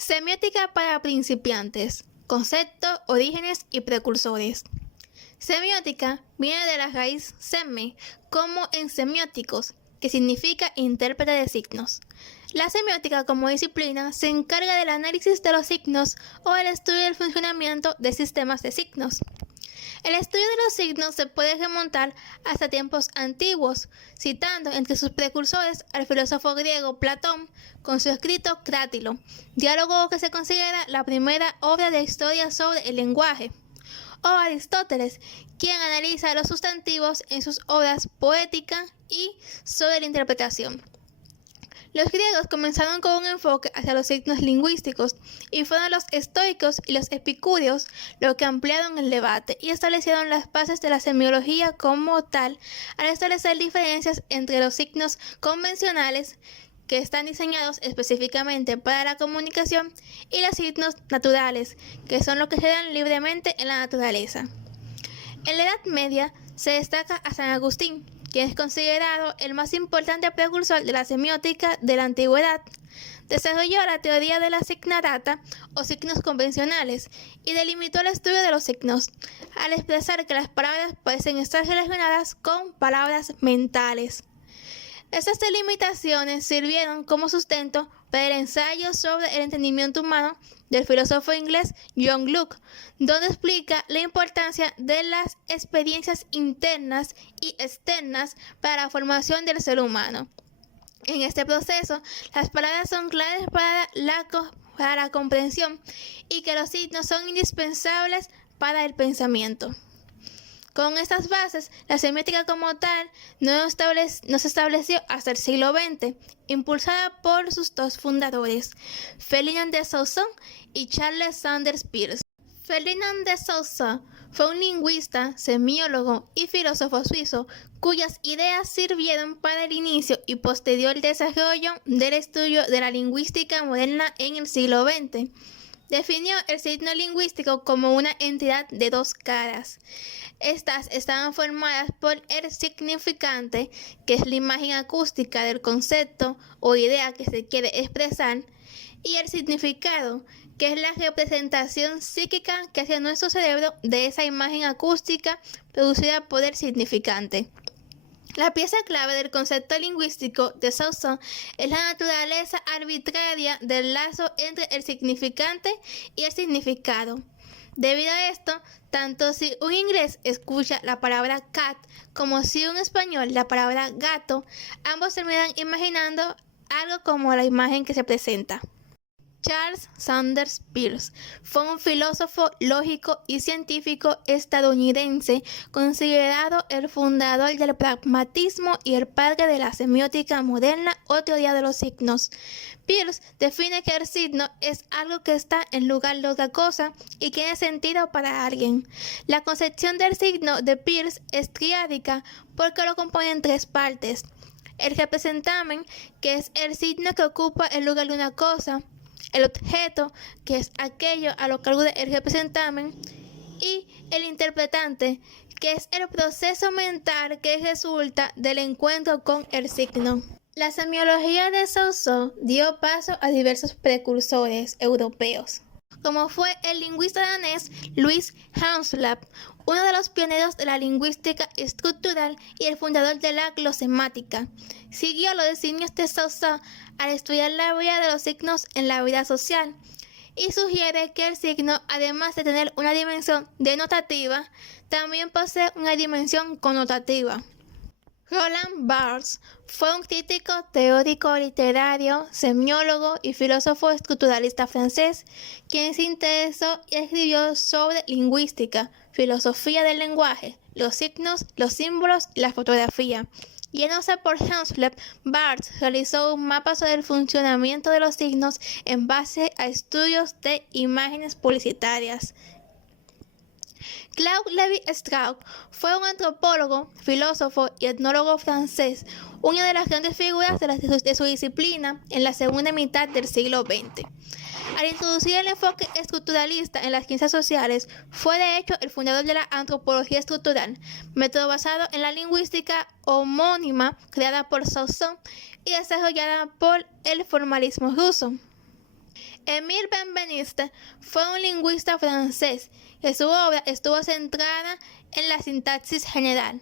Semiótica para principiantes. Concepto, orígenes y precursores. Semiótica viene de la raíz seme, como en semióticos, que significa intérprete de signos. La semiótica como disciplina se encarga del análisis de los signos o el estudio del funcionamiento de sistemas de signos. El estudio de los signos se puede remontar hasta tiempos antiguos, citando entre sus precursores al filósofo griego Platón con su escrito Crátilo, diálogo que se considera la primera obra de historia sobre el lenguaje, o Aristóteles, quien analiza los sustantivos en sus obras Poética y sobre la interpretación. Los griegos comenzaron con un enfoque hacia los signos lingüísticos y fueron los estoicos y los epicúreos los que ampliaron el debate y establecieron las bases de la semiología como tal al establecer diferencias entre los signos convencionales que están diseñados específicamente para la comunicación y los signos naturales, que son los que se dan libremente en la naturaleza. En la Edad Media se destaca a San Agustín, quien es considerado el más importante precursor de la semiótica de la antigüedad. Desarrolló la teoría de la signatata o signos convencionales y delimitó el estudio de los signos, al expresar que las palabras parecen estar relacionadas con palabras mentales. Estas delimitaciones sirvieron como sustento para el ensayo sobre el entendimiento humano del filósofo inglés John Locke, donde explica la importancia de las experiencias internas y externas para la formación del ser humano. En este proceso, las palabras son claves para la comprensión y que los signos son indispensables para el pensamiento. Con estas bases, la semiótica como tal no se estableció hasta el siglo XX, impulsada por sus dos fundadores, Ferdinand de Saussure y Charles Sanders Peirce. Ferdinand de Saussure fue un lingüista, semiólogo y filósofo suizo cuyas ideas sirvieron para el inicio y posterior desarrollo del estudio de la lingüística moderna en el siglo XX. Definió el signo lingüístico como una entidad de dos caras. Estas estaban formadas por el significante, que es la imagen acústica del concepto o idea que se quiere expresar, y el significado, que es la representación psíquica que hace nuestro cerebro de esa imagen acústica producida por el significante. La pieza clave del concepto lingüístico de Saussure es la naturaleza arbitraria del lazo entre el significante y el significado. Debido a esto, tanto si un inglés escucha la palabra cat como si un español la palabra gato, ambos terminan imaginando algo como la imagen que se presenta. Charles Sanders Peirce fue un filósofo lógico y científico estadounidense considerado el fundador del pragmatismo y el padre de la semiótica moderna o teoría de los signos. Peirce define que el signo es algo que está en lugar de otra cosa y tiene sentido para alguien. La concepción del signo de Peirce es triádica porque lo componen tres partes: el representamen, que es el signo que ocupa el lugar de una cosa; el objeto, que es aquello a lo que alude el representamen; y el interpretante, que es el proceso mental que resulta del encuentro con el signo. La semiología de Saussure dio paso a diversos precursores europeos, como fue el lingüista danés Louis Hauslab, uno de los pioneros de la lingüística estructural y el fundador de la glosemática. Siguió los designios de Saussure al estudiar la vida de los signos en la vida social y sugiere que el signo, además de tener una dimensión denotativa, también posee una dimensión connotativa. Roland Barthes fue un crítico, teórico literario, semiólogo y filósofo estructuralista francés, quien se interesó y escribió sobre lingüística, filosofía del lenguaje, los signos, los símbolos y la fotografía. Guiándose por Hauslab, Barthes realizó un mapa sobre el funcionamiento de los signos en base a estudios de imágenes publicitarias. Claude Lévi-Strauss fue un antropólogo, filósofo y etnólogo francés, una de las grandes figuras de su disciplina en la segunda mitad del siglo XX. Al introducir el enfoque estructuralista en las ciencias sociales, fue de hecho el fundador de la antropología estructural, método basado en la lingüística homónima creada por Saussure y desarrollada por el formalismo ruso. Émile Benveniste fue un lingüista francés que su obra estuvo centrada en la sintaxis general.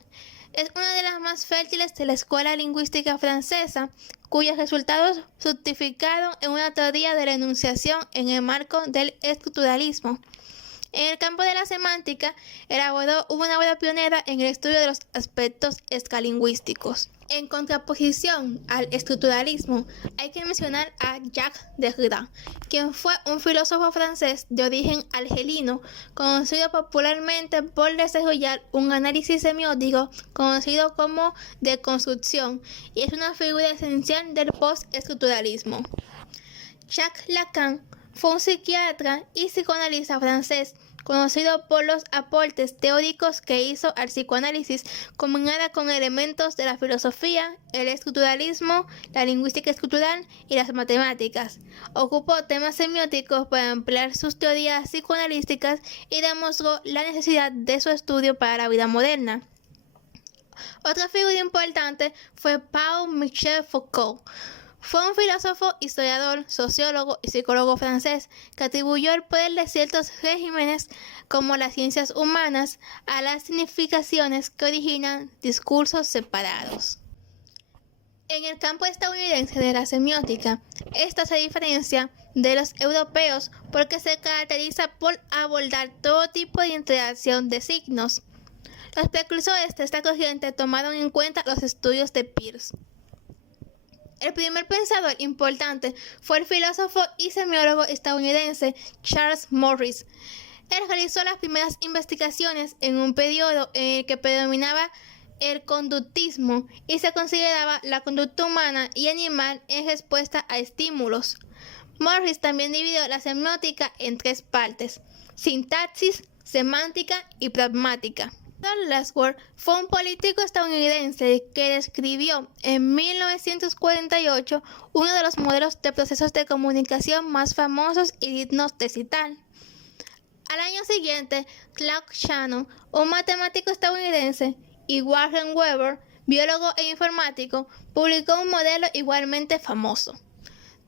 Es una de las más fértiles de la escuela lingüística francesa, cuyos resultados fructificaron en una teoría de la enunciación en el marco del estructuralismo. En el campo de la semántica, elaboró una obra pionera en el estudio de los aspectos escalingüísticos. En contraposición al estructuralismo, hay que mencionar a Jacques Derrida, quien fue un filósofo francés de origen argelino, conocido popularmente por desarrollar un análisis semiótico conocido como deconstrucción, y es una figura esencial del postestructuralismo. Jacques Lacan fue un psiquiatra y psicoanalista francés, conocido por los aportes teóricos que hizo al psicoanálisis, combinada con elementos de la filosofía, el estructuralismo, la lingüística estructural y las matemáticas. Ocupó temas semióticos para ampliar sus teorías psicoanalísticas y demostró la necesidad de su estudio para la vida moderna. Otra figura importante fue Paul-Michel Foucault. Fue un filósofo, historiador, sociólogo y psicólogo francés que atribuyó el poder de ciertos regímenes, como las ciencias humanas, a las significaciones que originan discursos separados. En el campo estadounidense de la semiótica, esta se diferencia de los europeos porque se caracteriza por abordar todo tipo de interacción de signos. Los precursores de esta corriente tomaron en cuenta los estudios de Peirce. El primer pensador importante fue el filósofo y semiólogo estadounidense Charles Morris. Él realizó las primeras investigaciones en un periodo en el que predominaba el conductismo y se consideraba la conducta humana y animal en respuesta a estímulos. Morris también dividió la semiótica en tres partes: sintaxis, semántica y pragmática. John Lasworth fue un político estadounidense que describió en 1948 uno de los modelos de procesos de comunicación más famosos y dignos de citar. Al año siguiente, Claude Shannon, un matemático estadounidense, y Warren Weber, biólogo e informático, publicó un modelo igualmente famoso.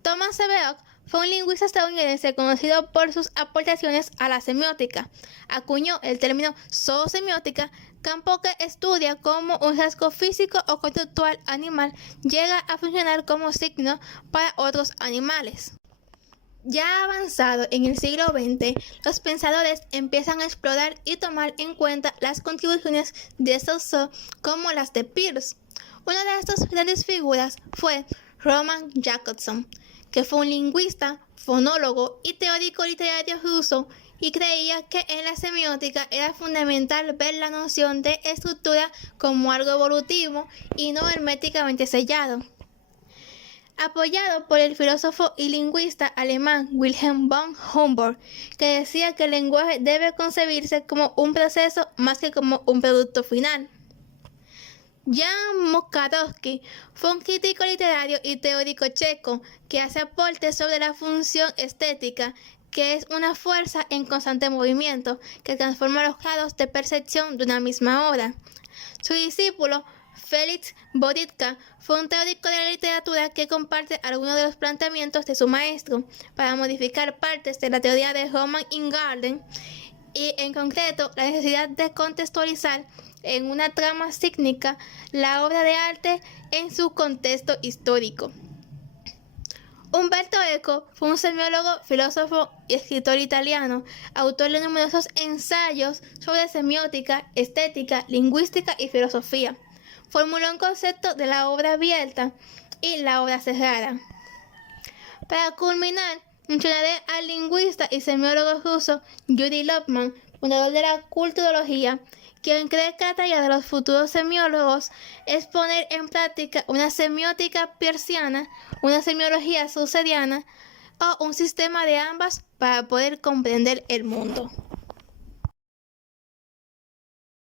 Thomas Sebeok fue un lingüista estadounidense conocido por sus aportaciones a la semiótica. Acuñó el término zoosemiótica, campo que estudia cómo un rasgo físico o conductual animal llega a funcionar como signo para otros animales. Ya avanzado en el siglo XX, los pensadores empiezan a explorar y tomar en cuenta las contribuciones de Saussure como las de Peirce. Una de estas grandes figuras fue Roman Jakobson, que fue un lingüista, fonólogo y teórico literario ruso, y creía que en la semiótica era fundamental ver la noción de estructura como algo evolutivo y no herméticamente sellado. Apoyado por el filósofo y lingüista alemán Wilhelm von Humboldt, que decía que el lenguaje debe concebirse como un proceso más que como un producto final. Jan Mukarovsky fue un crítico literario y teórico checo que hace aportes sobre la función estética, que es una fuerza en constante movimiento que transforma los grados de percepción de una misma obra. Su discípulo, Félix Borytka, fue un teórico de la literatura que comparte algunos de los planteamientos de su maestro para modificar partes de la teoría de Roman Ingarden y, en concreto, la necesidad de contextualizar en una trama sígnica la obra de arte en su contexto histórico. Umberto Eco fue un semiólogo, filósofo y escritor italiano, autor de numerosos ensayos sobre semiótica, estética, lingüística y filosofía. Formuló un concepto de la obra abierta y la obra cerrada. Para culminar, mencionaré al lingüista y semiólogo ruso Yuri Lopman, fundador de la culturología, quien cree que la tarea de los futuros semiólogos es poner en práctica una semiótica peirciana, una semiología saussuriana o un sistema de ambas para poder comprender el mundo.